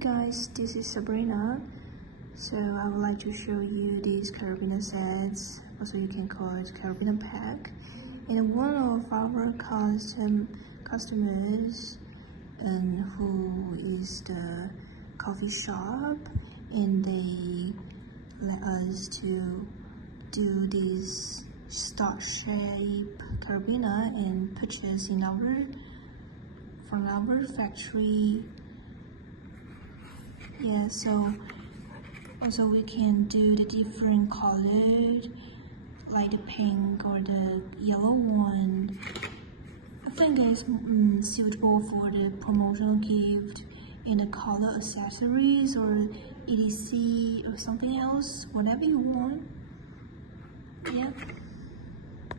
Guys, this is Sabrina. So I would like to show you these carabiner sets, also you can call it carabiner pack. And one of our customers who is the coffee shop, and they let us to do this star shape carabiner and purchase from our factory. Yeah, so also we can do the different color, like the pink or the yellow one. I think it's suitable for the promotional gift and the color accessories or EDC or something else, whatever you want. Yeah.